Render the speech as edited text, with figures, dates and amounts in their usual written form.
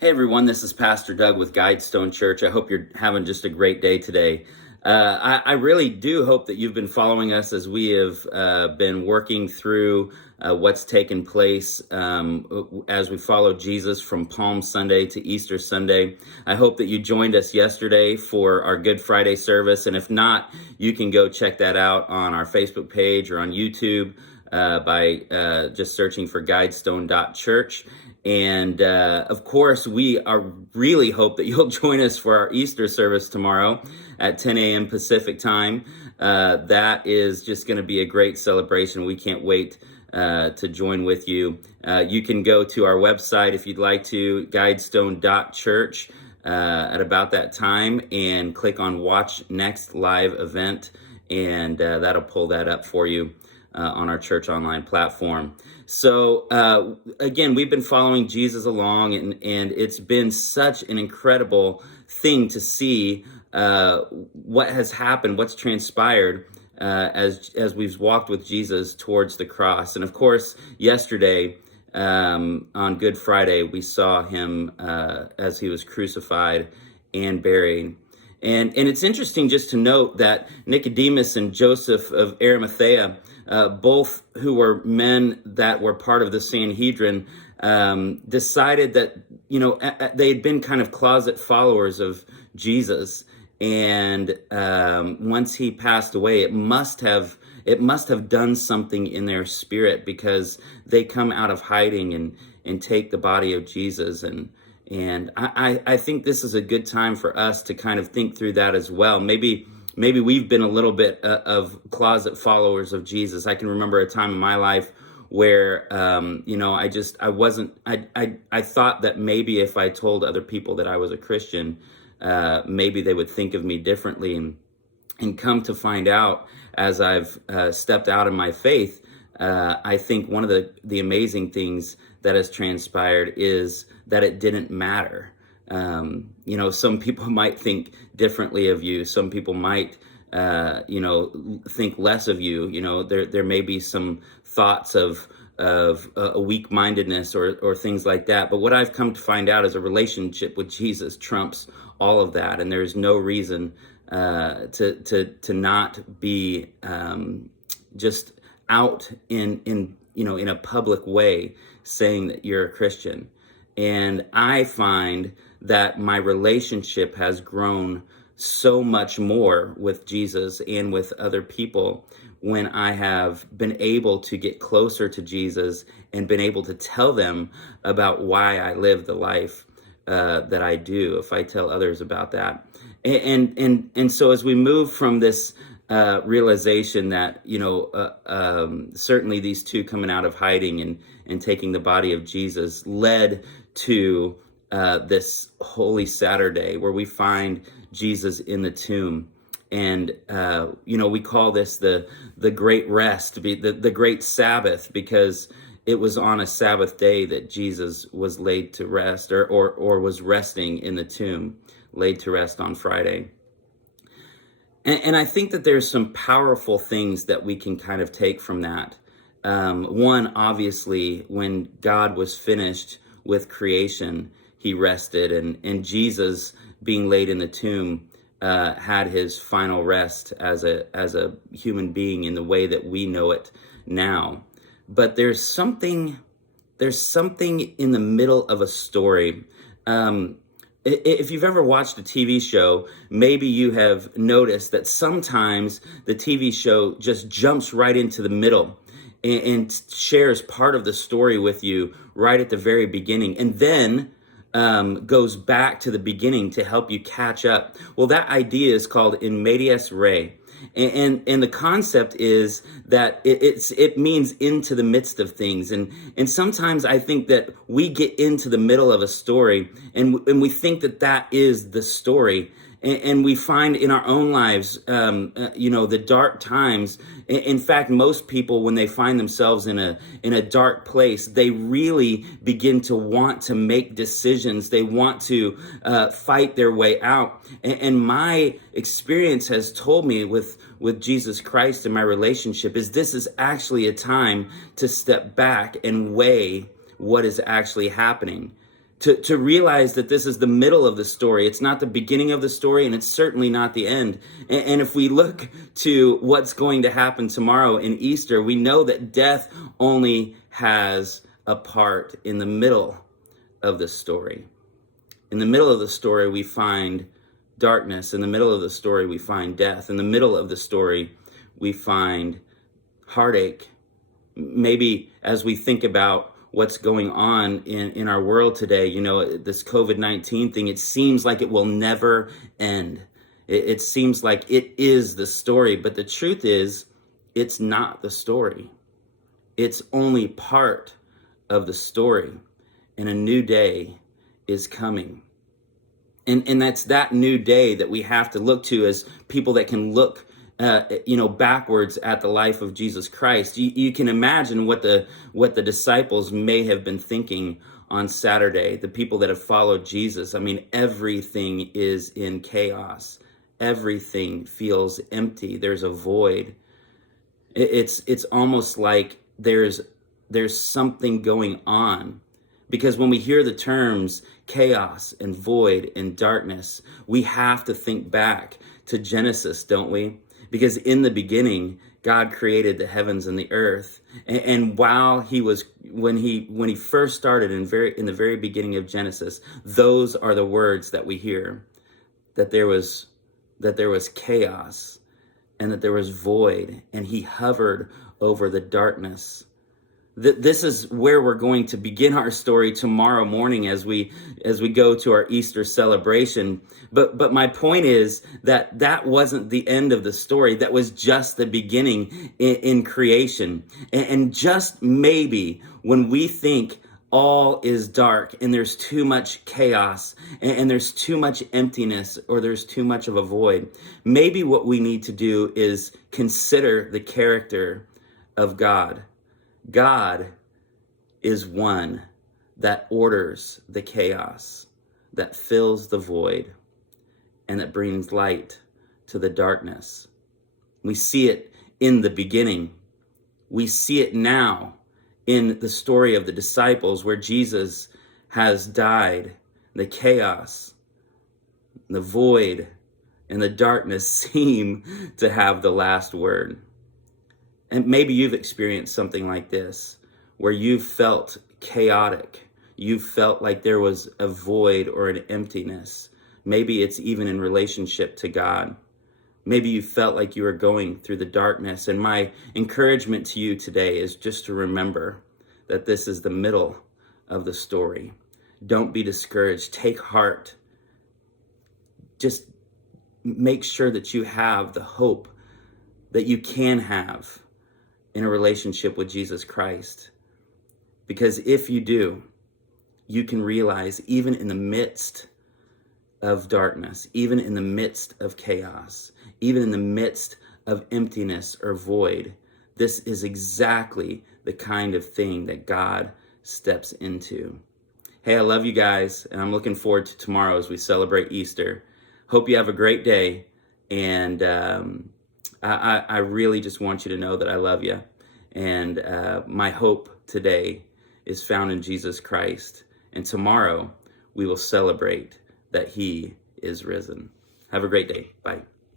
Hey everyone, this is Pastor Doug with Guidestone.Church. I hope you're having just a great day today. I really do hope that you've been following us as we have been working through what's taken place as we follow Jesus from Palm Sunday to Easter Sunday. I hope that you joined us yesterday for our Good Friday service, and if not, you can go check that out on our Facebook page or on YouTube by just searching for Guidestone.Church. And of course, we really hope that you'll join us for our Easter service tomorrow at 10 a.m. Pacific time. That is just going to be a great celebration. We can't wait to join with you. You can go to our website if you'd like to, Guidestone.Church, at about that time, and click on Watch Next Live Event, and that'll pull that up for you on our church online platform. So again, we've been following Jesus along, and it's been such an incredible thing to see what has happened, what's transpired as we've walked with Jesus towards the cross. And of course, yesterday on Good Friday, we saw him as he was crucified and buried. And it's interesting just to note that Nicodemus and Joseph of Arimathea, both who were men that were part of the Sanhedrin, decided that, they had been kind of closet followers of Jesus. And once he passed away, it must have done something in their spirit, because they come out of hiding and take the body of Jesus. And I think this is a good time for us to kind of think through that as well. Maybe we've been a little bit of closet followers of Jesus. I can remember a time in my life where, I thought that maybe if I told other people that I was a Christian, maybe they would think of me differently. And come to find out, as I've stepped out in my faith, I think one of the amazing things that has transpired is that it didn't matter. Some people might think differently of you. Some people might, think less of you. There may be some thoughts of a weak-mindedness or things like that. But what I've come to find out is a relationship with Jesus trumps all of that, and there's no reason to not be just out in a public way saying that you're a Christian. And I find that my relationship has grown so much more with Jesus and with other people when I have been able to get closer to Jesus and been able to tell them about why I live the life that I do, if I tell others about that. And so as we move from this realization that, certainly these two coming out of hiding and taking the body of Jesus led to this Holy Saturday, where we find Jesus in the tomb. And, we call this the great rest, the great Sabbath, because it was on a Sabbath day that Jesus was laid to rest, or was resting in the tomb, laid to rest on Friday. And I think that there's some powerful things that we can kind of take from that. One, obviously, when God was finished with creation, he rested, and Jesus, being laid in the tomb, had his final rest as a human being in the way that we know it now. But there's something in the middle of a story. If you've ever watched a TV show, maybe you have noticed that sometimes the TV show just jumps right into the middle and shares part of the story with you right at the very beginning, and then goes back to the beginning to help you catch up. Well, that idea is called in medias res. And the concept is that it means into the midst of things. And sometimes I think that we get into the middle of a story and we think that is the story. And we find in our own lives, the dark times. In fact, most people, when they find themselves in a dark place, they really begin to want to make decisions. They want to fight their way out. And my experience has told me with Jesus Christ and my relationship is this is actually a time to step back and weigh what is actually happening. to realize that this is the middle of the story. It's not the beginning of the story, and it's certainly not the end. And if we look to what's going to happen tomorrow in Easter, we know that death only has a part in the middle of the story. In the middle of the story, we find darkness. In the middle of the story, we find death. In the middle of the story, we find heartache. Maybe as we think about what's going on in our world today, you know, this COVID-19 thing, it seems like it will never end. It seems like it is the story, but the truth is, it's not the story. It's only part of the story, and a new day is coming. And that's that new day that we have to look to as people that can look backwards at the life of Jesus Christ. You can imagine what the disciples may have been thinking on Saturday, the people that have followed Jesus. I mean, everything is in chaos. Everything feels empty. There's a void. It's almost like there's something going on. Because when we hear the terms chaos and void and darkness, we have to think back to Genesis, don't we? Because in the beginning, God created the heavens and the earth. And while when he first started in the very beginning of Genesis, those are the words that we hear, that there was chaos and that there was void, and he hovered over the darkness. This is where we're going to begin our story tomorrow morning as we go to our Easter celebration. But my point is that wasn't the end of the story. That was just the beginning in creation. And just maybe when we think all is dark and there's too much chaos and there's too much emptiness or there's too much of a void, maybe what we need to do is consider the character of God. God is one that orders the chaos, that fills the void, and that brings light to the darkness. We see it in the beginning. We see it now in the story of the disciples where Jesus has died. The chaos, the void, and the darkness seem to have the last word. And maybe you've experienced something like this, where you felt chaotic. You felt like there was a void or an emptiness. Maybe it's even in relationship to God. Maybe you felt like you were going through the darkness. And my encouragement to you today is just to remember that this is the middle of the story. Don't be discouraged. Take heart. Just make sure that you have the hope that you can have in a relationship with Jesus Christ. Because if you do, you can realize even in the midst of darkness, even in the midst of chaos, even in the midst of emptiness or void, this is exactly the kind of thing that God steps into. Hey, I love you guys, and I'm looking forward to tomorrow as we celebrate Easter. Hope you have a great day, and I really just want you to know that I love you. And my hope today is found in Jesus Christ. And tomorrow we will celebrate that he is risen. Have a great day. Bye.